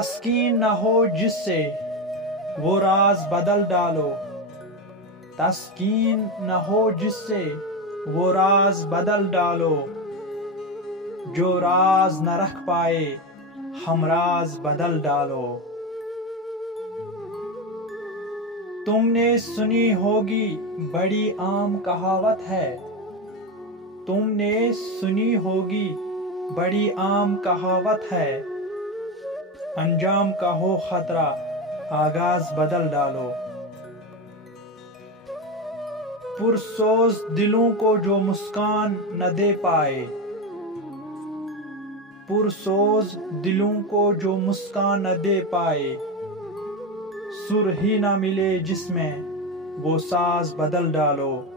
تسکین نہ ہو جس سے وہ راز بدل ڈالو، تسکین نہ ہو جس سے وہ راز بدل ڈالو، جو راز نہ رکھ پائے ہم راز بدل ڈالو۔ تم نے سنی ہوگی بڑی عام کہاوت ہے، تم نے سنی ہوگی بڑی عام کہاوت ہے، انجام کا ہو خطرہ آغاز بدل ڈالو۔ پرسوز دلوں کو جو مسکان نہ دے پائے، پرسوز دلوں کو جو مسکان نہ دے پائے، سر ہی نہ ملے جس میں وہ ساز بدل ڈالو۔